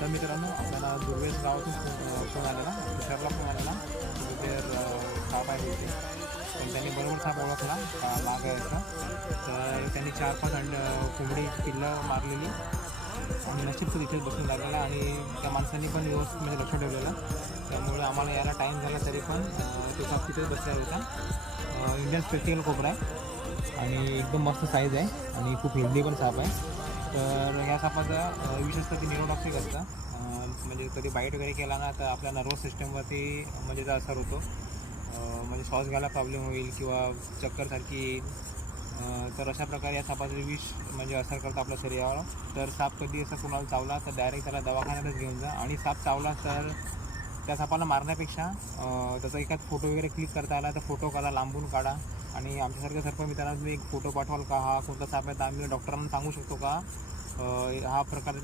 तर मित्रांनो आपल्याला दुर्वेस गावातून फोन आलेला, तुषारला फोन आलेला तिथे साप आहे तिथे. पण त्यांनी बरोबर साप ओळखला लागायचा. तर त्यांनी 4-5 कोंबडी पिल्लं मारलेली आणि नशीब तो तिथेच बसून लागलेला आणि त्या माणसांनी पण व्यवस्थित म्हणजे लक्ष ठेवलेलं. त्यामुळे आम्हाला यायला टाईम झाला तरी पण तो साप तिथेच बसलेला होता. इंडियन स्पेक्टिकल कोबरा आहे आणि एकदम मस्त साईज आहे आणि खूप हेल्दी पण साप आहे. तर ह्या सापाचा विशेषतः ती न्यूरोटॉक्सिक असतं. म्हणजे कधी बाईट वगैरे केला ना तर आपल्या नर्वस सिस्टमवरती म्हणजे त्याचा असर होतो. म्हणजे श्वास घ्यायला प्रॉब्लेम होईल किंवा चक्करसारखी येईल. तर अशा प्रकारे या सापाचं विष म्हणजे असर करतं आपल्या शरीरावर. तर साप कधी असं कुणाला चावला तर डायरेक्ट त्याला दवाखान्यातच घेऊन जा आणि साप चावला तर त्या सापाला मारण्यापेक्षा त्याचा एखाद फोटो वगैरे क्लिक करता आला तर फोटो काढा, लांबून काढा आणि आमच्यासारख्या सर्प मित्रांना तुम्ही एक फोटो पाठवाल का हा कोणता साप आहे तर आम्ही डॉक्टरांना सांगू शकतो का हा प्रकार